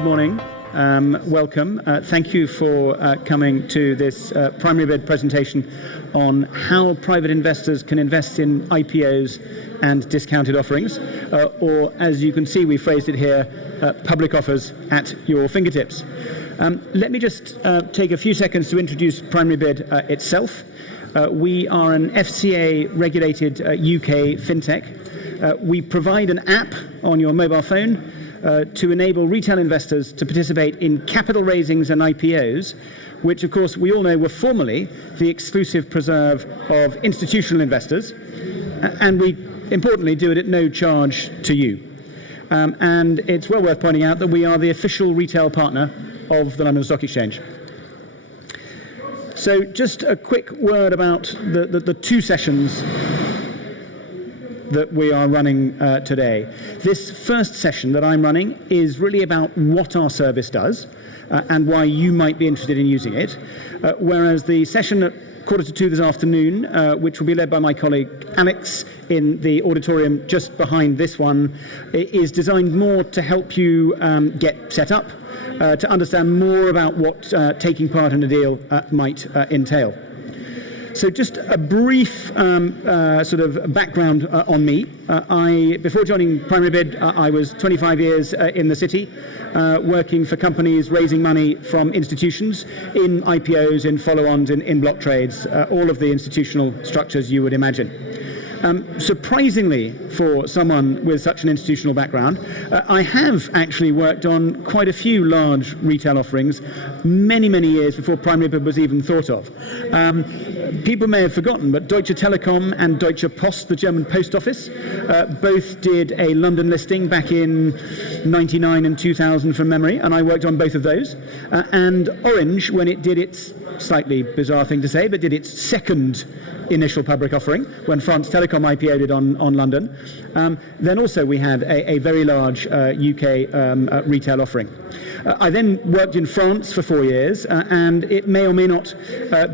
Good morning. Welcome. Thank you for coming to this primary bid presentation on how private investors can invest in IPOs and discounted offerings, or as you can see, we phrased it here, public offers at your fingertips. Let me just take a few seconds to introduce primary bid itself. We are an FCA-regulated UK fintech. We provide an app on your mobile phone to enable retail investors to participate in capital raisings and IPOs, which of course we all know were formerly the exclusive preserve of institutional investors, and we importantly do it at no charge to you. And it's well worth pointing out that we are the official retail partner of the London Stock Exchange. So just a quick word about the two sessions that we are running today. This first session that I'm running is really about what our service does and why you might be interested in using it, whereas the session at 1:45 this afternoon, which will be led by my colleague Alex in the auditorium just behind this one, is designed more to help you get set up, to understand more about what taking part in a deal might entail. So just a brief sort of background on me. Before joining Primary Bid, I was 25 years in the city, working for companies raising money from institutions in IPOs, in follow-ons, in block trades, all of the institutional structures you would imagine. Surprisingly, for someone with such an institutional background, I have actually worked on quite a few large retail offerings many, many years before Primary Bid was even thought of. People may have forgotten, but Deutsche Telekom and Deutsche Post, the German post office, both did a London listing back in 99 and 2000 from memory, and I worked on both of those. And Orange, when it did its, slightly bizarre thing to say, but did its second initial public offering, when France Telecom IPO'd it on London, then also we had a very large UK retail offering. I then worked in France for 4 years, and it may or may not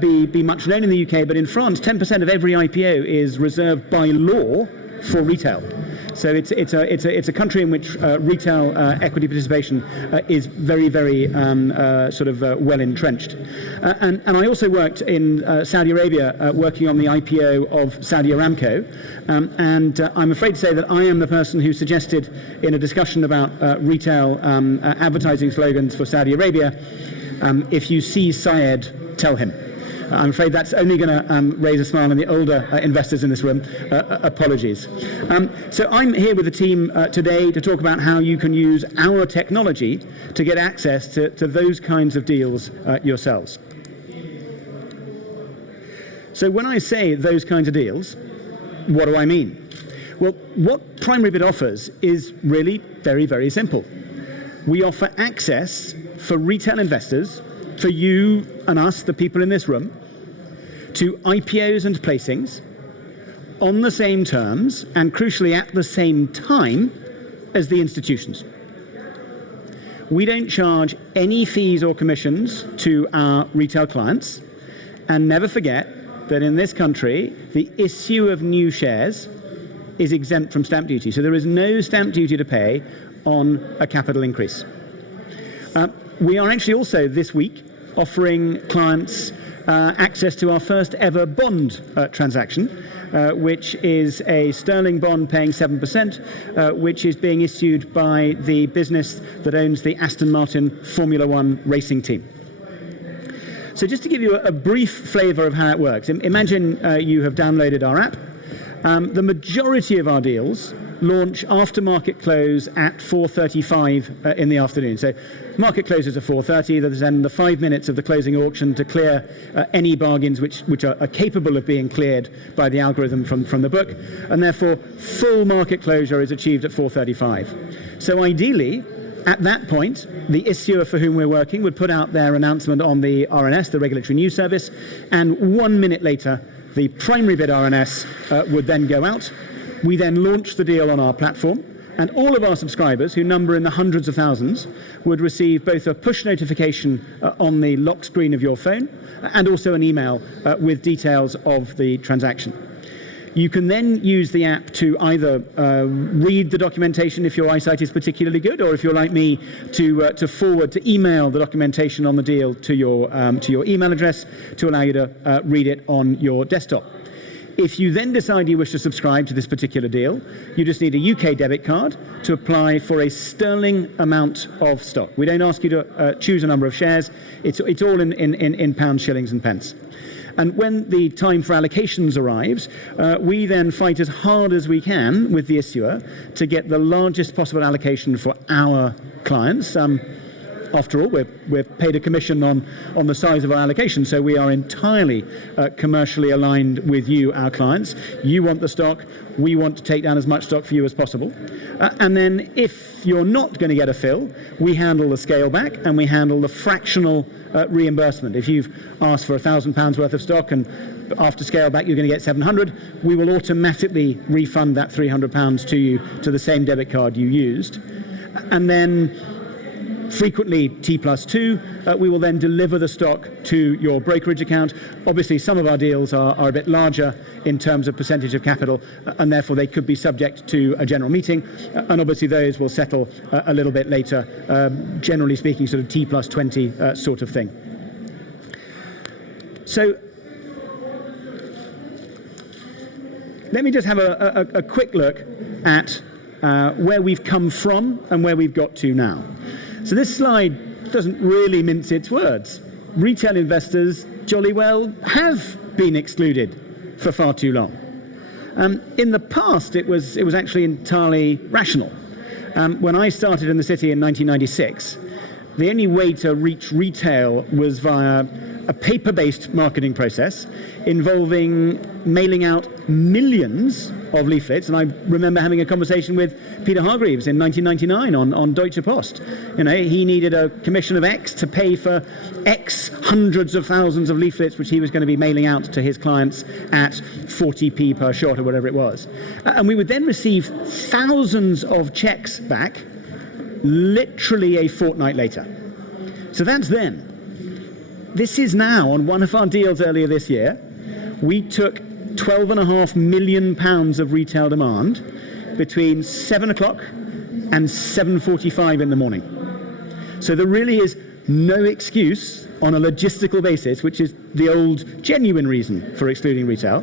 be much known in the UK, but in France, 10% of every IPO is reserved by law for retail. So it's a country in which retail equity participation is very, very well entrenched. And I also worked in Saudi Arabia, working on the IPO of Saudi Aramco. And I'm afraid to say that I am the person who suggested in a discussion about retail advertising slogans for Saudi Arabia, if you see Syed, tell him. I'm afraid that's only going to raise a smile on the older investors in this room. Apologies. So I'm here with the team today to talk about how you can use our technology to get access to those kinds of deals yourselves. So when I say those kinds of deals, what do I mean? Well, what Primary Bid offers is really very, very simple. We offer access for retail investors, for you and us, the people in this room, to IPOs and placings on the same terms and crucially at the same time as the institutions. We don't charge any fees or commissions to our retail clients, and never forget that in this country the issue of new shares is exempt from stamp duty, so there is no stamp duty to pay on a capital increase. We are actually also this week offering clients access to our first ever bond transaction, which is a sterling bond paying 7%, which is being issued by the business that owns the Aston Martin Formula One racing team. So just to give you a brief flavour of how it works, imagine you have downloaded our app. The majority of our deals launch after market close at 4:35 in the afternoon. So market closes at 4:30. There's then the 5 minutes of the closing auction to clear any bargains which are capable of being cleared by the algorithm from the book, and therefore full market closure is achieved at 4:35. So ideally, at that point, the issuer for whom we're working would put out their announcement on the RNS, the Regulatory News Service, and 1 minute later, the Primary Bid RNS would then go out. We then launch the deal on our platform, and all of our subscribers, who number in the hundreds of thousands, would receive both a push notification on the lock screen of your phone and also an email with details of the transaction. You can then use the app to either read the documentation if your eyesight is particularly good, or if you're like me, to forward, to email the documentation on the deal to your email address to allow you to read it on your desktop. If you then decide you wish to subscribe to this particular deal, you just need a UK debit card to apply for a sterling amount of stock. We don't ask you to choose a number of shares. It's all in pounds, shillings, and pence. And when the time for allocations arrives, we then fight as hard as we can with the issuer to get the largest possible allocation for our clients. After all, we're paid a commission on the size of our allocation, so we are entirely commercially aligned with you, our clients. You want the stock, we want to take down as much stock for you as possible. And then if you're not going to get a fill, we handle the scale back and we handle the fractional reimbursement. If you've asked for £1,000 worth of stock and after scale back you're going to get 700, we will automatically refund that £300 to you to the same debit card you used. And then frequently T+2, we will then deliver the stock to your brokerage account. Obviously, some of our deals are a bit larger in terms of percentage of capital, and therefore they could be subject to a general meeting, and obviously those will settle a little bit later, generally speaking, sort of T+20 sort of thing. So let me just have a quick look at where we've come from and where we've got to now. So this slide doesn't really mince its words. Retail investors jolly well have been excluded for far too long. In the past, it was actually entirely rational. When I started in the city in 1996, the only way to reach retail was via a paper-based marketing process involving mailing out millions of leaflets. And I remember having a conversation with Peter Hargreaves in 1999 on Deutsche Post. You know, he needed a commission of X to pay for X hundreds of thousands of leaflets which he was going to be mailing out to his clients at 40p per shot or whatever it was. And we would then receive thousands of checks back literally a fortnight later. So that's then. This is now, on one of our deals earlier this year, we took £12.5 million of retail demand between 7 o'clock and 7:45 in the morning. So there really is no excuse on a logistical basis, which is the old genuine reason for excluding retail,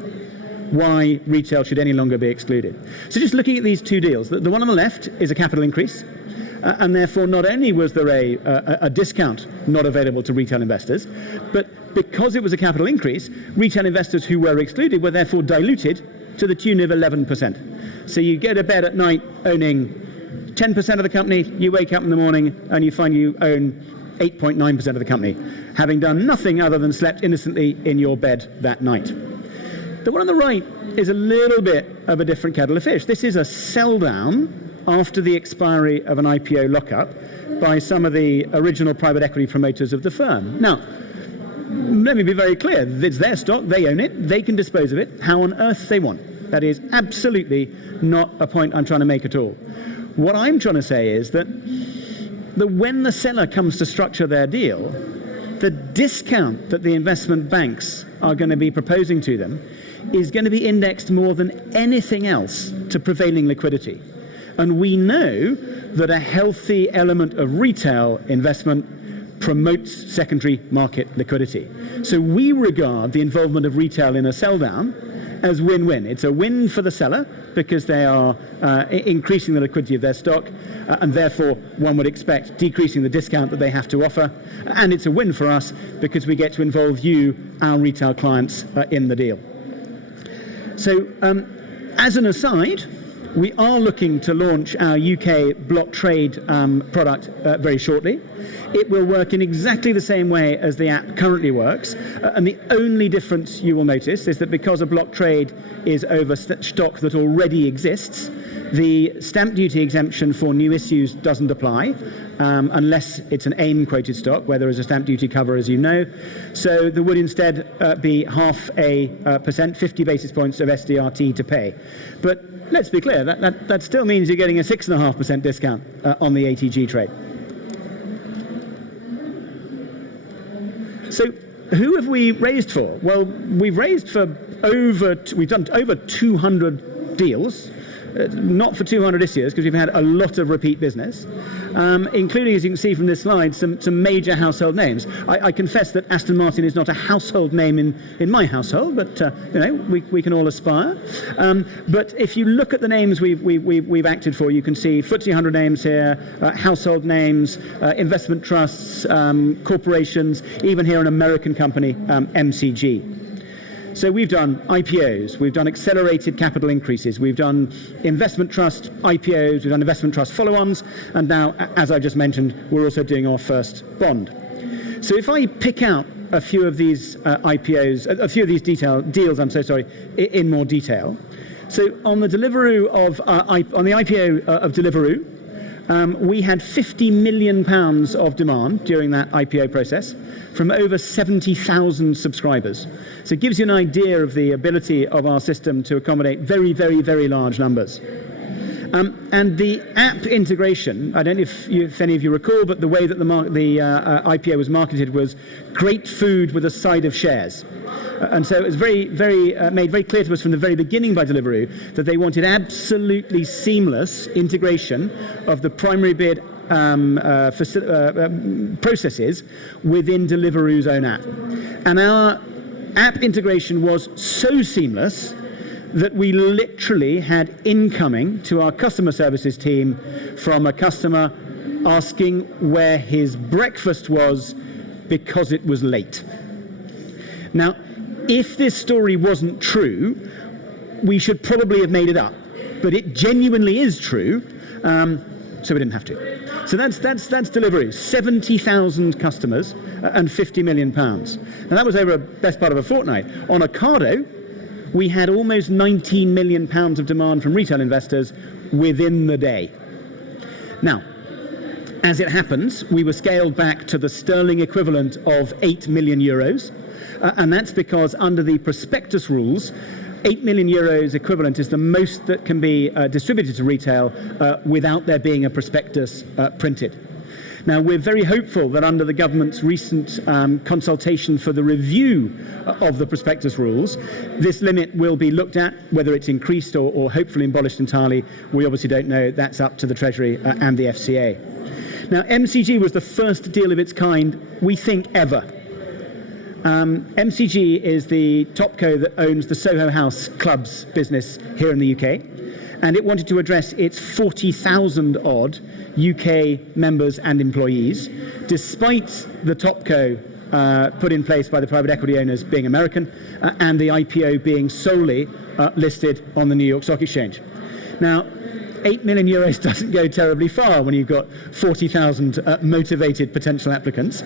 why retail should any longer be excluded. So just looking at these two deals, the one on the left is a capital increase. And therefore, not only was there a discount not available to retail investors, but because it was a capital increase, retail investors who were excluded were therefore diluted to the tune of 11%. So you go to bed at night owning 10% of the company, you wake up in the morning and you find you own 8.9% of the company, having done nothing other than slept innocently in your bed that night. The one on the right is a little bit of a different kettle of fish. This is a sell down after the expiry of an IPO lockup by some of the original private equity promoters of the firm. Now, let me be very clear. It's their stock, they own it, they can dispose of it how on earth they want. That is absolutely not a point I'm trying to make at all. What I'm trying to say is that when the seller comes to structure their deal, the discount that the investment banks are going to be proposing to them is going to be indexed more than anything else to prevailing liquidity. And we know that a healthy element of retail investment promotes secondary market liquidity. So we regard the involvement of retail in a sell down as win-win. It's a win for the seller because they are increasing the liquidity of their stock and therefore one would expect decreasing the discount that they have to offer. And it's a win for us because we get to involve you, our retail clients, in the deal. So as an aside, we are looking to launch our UK block trade product very shortly. It will work in exactly the same way as the app currently works. And the only difference you will notice is that because a block trade is over stock that already exists, the stamp duty exemption for new issues doesn't apply unless it's an AIM quoted stock, where there is a stamp duty cover, as you know. So there would instead be 0.5%, 50 basis points of SDRT to pay. But let's be clear, that still means you're getting a 6.5% discount on the ATG trade. So who have we raised for? Well, we've raised for we've done over 200 deals. Not for 200 issuers, because we've had a lot of repeat business, including, as you can see from this slide, some major household names. I confess that Aston Martin is not a household name in my household, but we can all aspire. But if you look at the names we've acted for, you can see FTSE 100 names here, household names, investment trusts, corporations, even here an American company, MCG. So we've done IPOs, we've done accelerated capital increases, we've done investment trust IPOs, we've done investment trust follow-ons, and now, as I just mentioned, we're also doing our first bond. So if I pick out a few of these IPOs, a few of these deals, in more detail. So on the Deliveroo on the IPO of Deliveroo, we had £50 million of demand during that IPO process from over 70,000 subscribers. So it gives you an idea of the ability of our system to accommodate very, very, very large numbers. And the app integration, I don't know if any of you recall, but the way that the IPO was marketed was great food with a side of shares. And so it was made very clear to us from the very beginning by Deliveroo that they wanted absolutely seamless integration of the primary bid processes within Deliveroo's own app. And our app integration was so seamless that we literally had incoming to our customer services team from a customer asking where his breakfast was because it was late. Now, if this story wasn't true, we should probably have made it up, but it genuinely is true, so we didn't have to. So that's Deliveroo, 70,000 customers and £50 million. Now that was over the best part of a fortnight. On Ocado, we had almost £19 million of demand from retail investors within the day. Now, as it happens, we were scaled back to the sterling equivalent of €8 million, and that's because under the prospectus rules, €8 million equivalent is the most that can be distributed to retail without there being a prospectus printed. Now, we're very hopeful that under the government's recent consultation for the review of the prospectus rules, this limit will be looked at, whether it's increased or hopefully abolished entirely. We obviously don't know. That's up to the Treasury and the FCA. Now, MCG was the first deal of its kind, we think, ever. MCG is the topco that owns the Soho House clubs business here in the UK, and it wanted to address its 40,000 odd UK members and employees, despite the topco put in place by the private equity owners being American, and the IPO being solely listed on the New York Stock Exchange. Now, €8 million doesn't go terribly far when you've got 40,000 motivated potential applicants.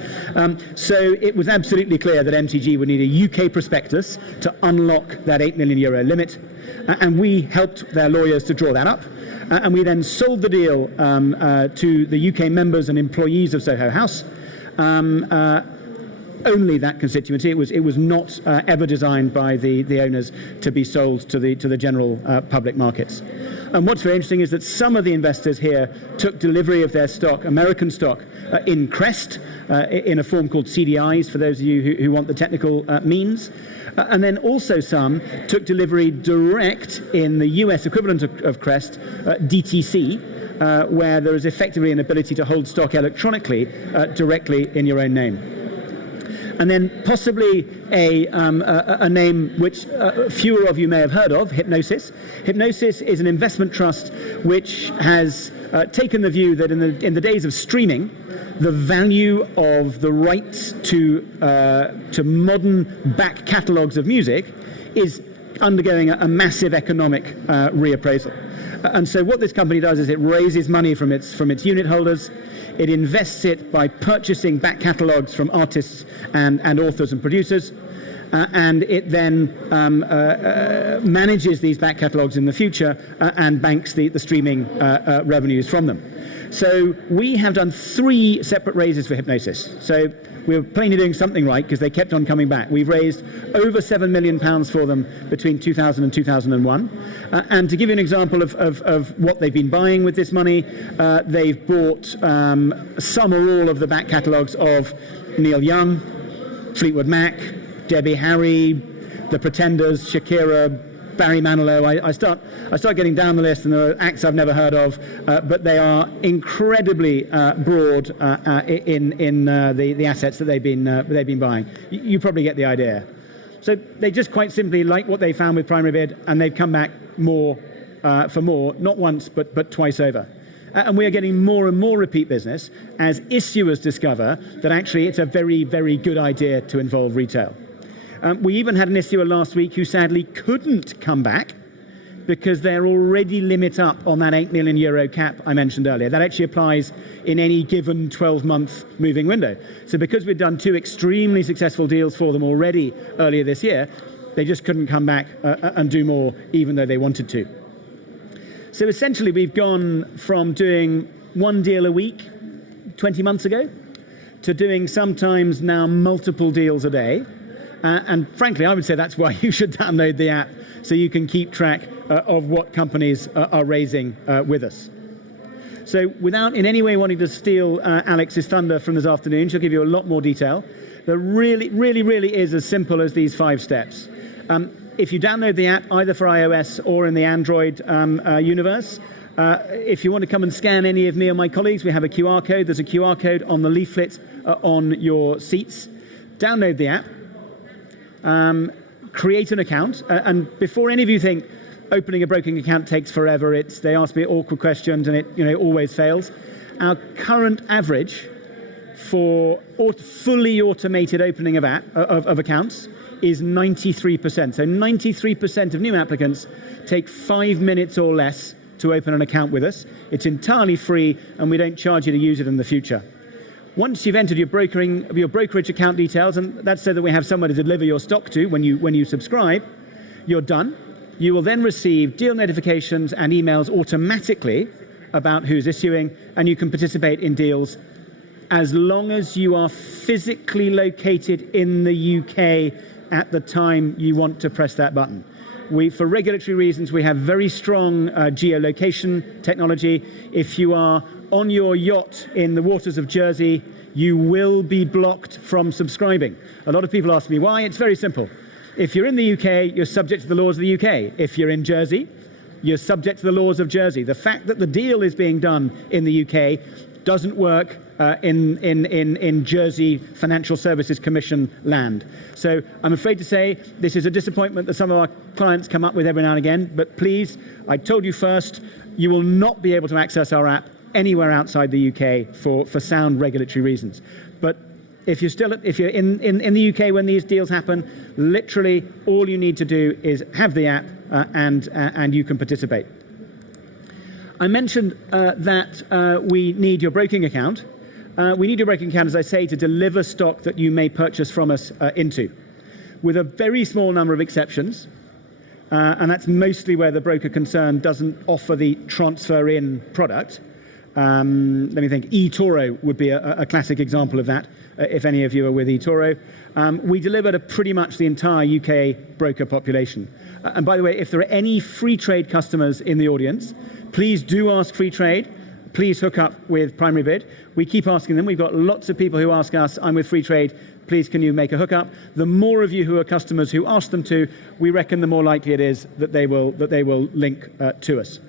So it was absolutely clear that MCG would need a UK prospectus to unlock that €8 million limit, and we helped their lawyers to draw that up. And we then sold the deal to the UK members and employees of Soho House. Only that constituency. It was not ever designed by the owners to be sold to the general public markets. And what's very interesting is that some of the investors here took delivery of their stock, American stock, in Crest, in a form called CDIs, for those of you who want the technical means. And then also some took delivery direct in the US equivalent of Crest, DTC, where there is effectively an ability to hold stock electronically directly in your own name. And then possibly a name which fewer of you may have heard of, Hipgnosis. Hipgnosis is an investment trust which has taken the view that in the days of streaming, the value of the rights to modern back catalogues of music is undergoing a massive economic reappraisal. And so what this company does is it raises money from its unit holders. It invests it by purchasing back catalogues from artists and authors and producers, and it then manages these back catalogues in the future and banks the streaming revenues from them. So we have done 3 separate raises for Hipgnosis. So we were plainly doing something right because they kept on coming back. We've raised over £7 million for them between 2000 and 2001. And to give you an example of what they've been buying with this money, they've bought some or all of the back catalogues of Neil Young, Fleetwood Mac, Debbie Harry, The Pretenders, Shakira, Barry Manilow. I start getting down the list, and there are acts I've never heard of, but they are incredibly broad in the assets that they've been buying. You probably get the idea. So they just quite simply like what they found with Primary Bid, and they've come back for more, not once but twice over. And we are getting more and more repeat business as issuers discover that actually it's a very, very good idea to involve retail. We even had an issuer last week who sadly couldn't come back because they're already limit up on that €8 million cap I mentioned earlier. That actually applies in any given 12-month moving window. So because we've done 2 extremely successful deals for them already earlier this year, they just couldn't come back and do more even though they wanted to. So essentially we've gone from doing 1 deal a week 20 months ago to doing sometimes now multiple deals a day. And frankly, I would say that's why you should download the app so you can keep track of what companies are raising with us. So without in any way wanting to steal Alex's thunder from this afternoon, she'll give you a lot more detail. There really is as simple as these 5 steps. If you download the app, either for iOS or in the Android universe, if you want to come and scan any of me or my colleagues, we have a QR code. There's a QR code on the leaflet on your seats. Download the app. Create an account, and before any of you think opening a broking account takes forever, they ask me awkward questions and it always fails. Our current average for fully automated opening of accounts is 93%. So 93% of new applicants take 5 minutes or less to open an account with us. It's entirely free, and we don't charge you to use it in the future. Once you've entered your brokerage account details, and that's so that we have somewhere to deliver your stock to when you subscribe, you're done. You will then receive deal notifications and emails automatically about who's issuing, and you can participate in deals as long as you are physically located in the UK at the time you want to press that button. For regulatory reasons, we have very strong geolocation technology. If you are on your yacht in the waters of Jersey, you will be blocked from subscribing. A lot of people ask me why. It's very simple. If you're in the UK, you're subject to the laws of the UK. If you're in Jersey, you're subject to the laws of Jersey. The fact that the deal is being done in the UK doesn't work in Jersey Financial Services Commission land. So I'm afraid to say this is a disappointment that some of our clients come up with every now and again, but please, I told you first, you will not be able to access our app anywhere outside the UK for sound regulatory reasons. But if you're in the UK when these deals happen, literally all you need to do is have the app and you can participate. I mentioned that we need your broking account. We need your broking account, as I say, to deliver stock that you may purchase from us into, with a very small number of exceptions, and that's mostly where the broker concerned doesn't offer the transfer in product. Let me think. eToro would be a classic example of that, if any of you are with eToro. We deliver to pretty much the entire UK broker population. And by the way, if there are any free trade customers in the audience, please do ask free trade. Please hook up with Primary Bid. We keep asking them. We've got lots of people who ask us, I'm with free trade, please can you make a hookup? The more of you who are customers who ask them to, we reckon the more likely it is that they will link to us.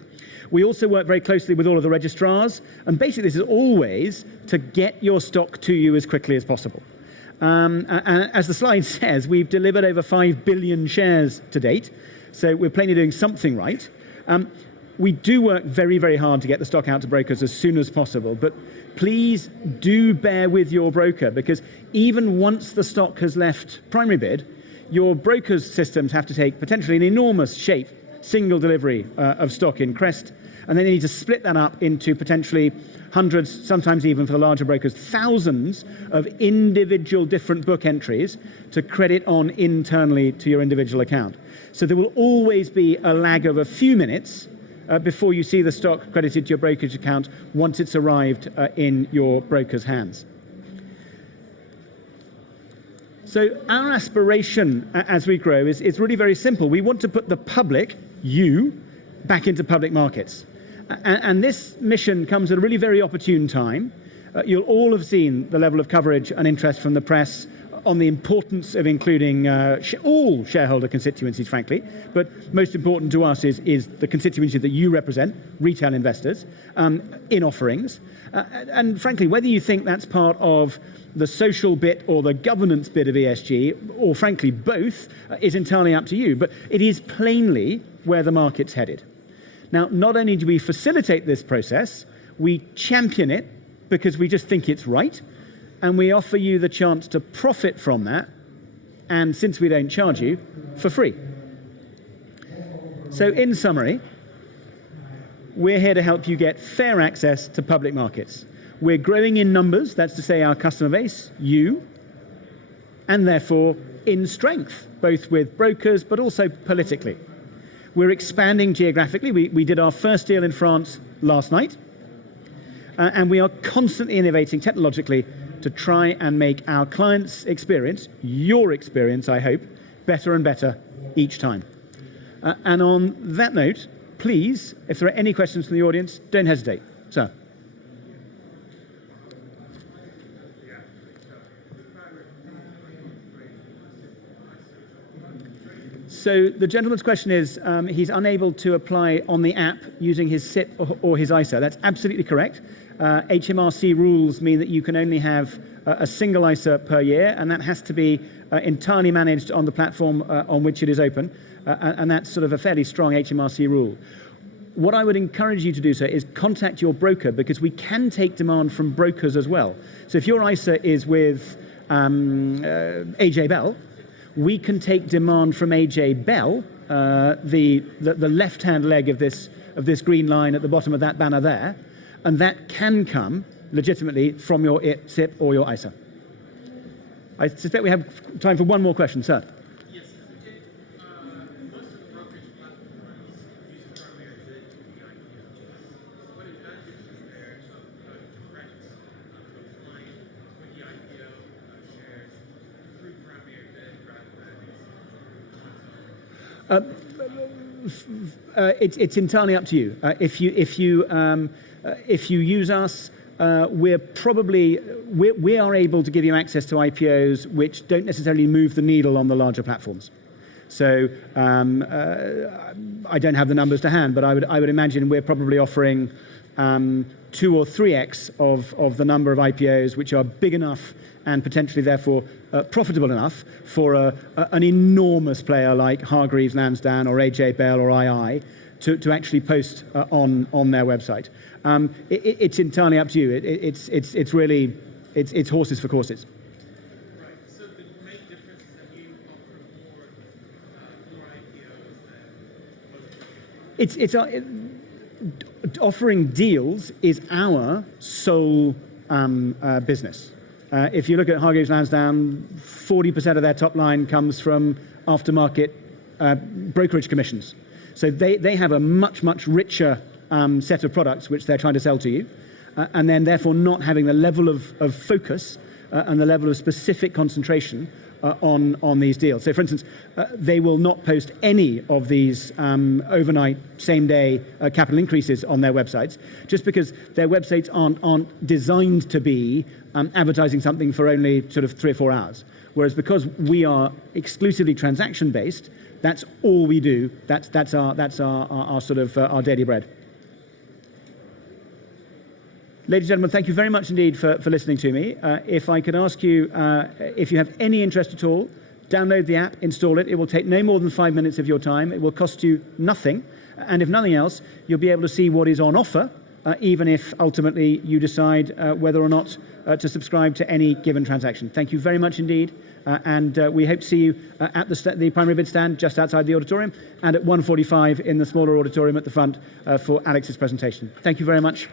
We also work very closely with all of the registrars, and basically this is always to get your stock to you as quickly as possible. And as the slide says, we've delivered over 5 billion shares to date, so we're plainly doing something right. We do work very, very hard to get the stock out to brokers as soon as possible, but please do bear with your broker, because even once the stock has left Primary Bid, your broker's systems have to take potentially an enormous single delivery of stock in Crest, and then they need to split that up into potentially hundreds, sometimes even for the larger brokers, thousands of individual different book entries to credit on internally to your individual account. So there will always be a lag of a few minutes before you see the stock credited to your brokerage account once it's arrived in your broker's hands. So our aspiration as we grow is really very simple. We want to put the public, you, back into public markets. And this mission comes at a really very opportune time. You'll all have seen the level of coverage and interest from the press on the importance of including all shareholder constituencies, frankly, but most important to us is the constituency that you represent, retail investors, in offerings. And frankly, whether you think that's part of the social bit or the governance bit of ESG, or frankly both, is entirely up to you. But it is plainly where the market's headed. Now, not only do we facilitate this process, we champion it because we just think it's right, and we offer you the chance to profit from that, and since we don't charge you, for free. So in summary, we're here to help you get fair access to public markets. We're growing in numbers, that's to say our customer base, you, and therefore in strength, both with brokers but also politically. We're expanding geographically. We did our first deal in France last night, and we are constantly innovating technologically to try and make our clients' experience, your experience, I hope, better and better each time. And on that note, please, if there are any questions from the audience, don't hesitate. Sir. So the gentleman's question is, he's unable to apply on the app using his SIP or his ISA. That's absolutely correct. HMRC rules mean that you can only have a single ISA per year, and that has to be entirely managed on the platform on which it is open, and that's sort of a fairly strong HMRC rule. What I would encourage you to do, sir, is contact your broker, because we can take demand from brokers as well. So if your ISA is with AJ Bell, we can take demand from AJ Bell, the left-hand leg of this green line at the bottom of that banner there, and that can come legitimately from your SIP or your ISA. I suspect we have time for one more question, sir. Yes, if most of the brokerage platforms use primary bid to the IPOs, what advantage is there of credits applying with the IPO shares through primary bid rather than It's entirely up to you. If you use us, we are able to give you access to IPOs which don't necessarily move the needle on the larger platforms. So I don't have the numbers to hand, but I would imagine we're probably offering 2 or 3x of the number of IPOs which are big enough and potentially therefore profitable enough for an enormous player like Hargreaves Lansdown or AJ Bell or II to actually post on their website. It's entirely up to you. It's really horses for courses. Right. So the main difference is that you offer more IPOs than most. Offering deals is our sole business. If you look at Hargreaves Lansdown, 40% of their top line comes from aftermarket brokerage commissions. So they have a much, much richer set of products which they're trying to sell to you, and then therefore not having the level of focus and the level of specific concentration on these deals. So for instance, they will not post any of these overnight, same-day capital increases on their websites, just because their websites aren't designed to be advertising something for only sort of 3 or 4 hours. Whereas because we are exclusively transaction-based, that's all we do. That's our sort of our daily bread. Ladies and gentlemen, thank you very much indeed for listening to me. If I could ask you, if you have any interest at all, download the app, install it. It will take no more than 5 minutes of your time. It will cost you nothing. And if nothing else, you'll be able to see what is on offer, even if ultimately you decide whether or not to subscribe to any given transaction. Thank you very much indeed. And we hope to see you at the primary bid stand just outside the auditorium, and at 1:45 in the smaller auditorium at the front for Alex's presentation. Thank you very much.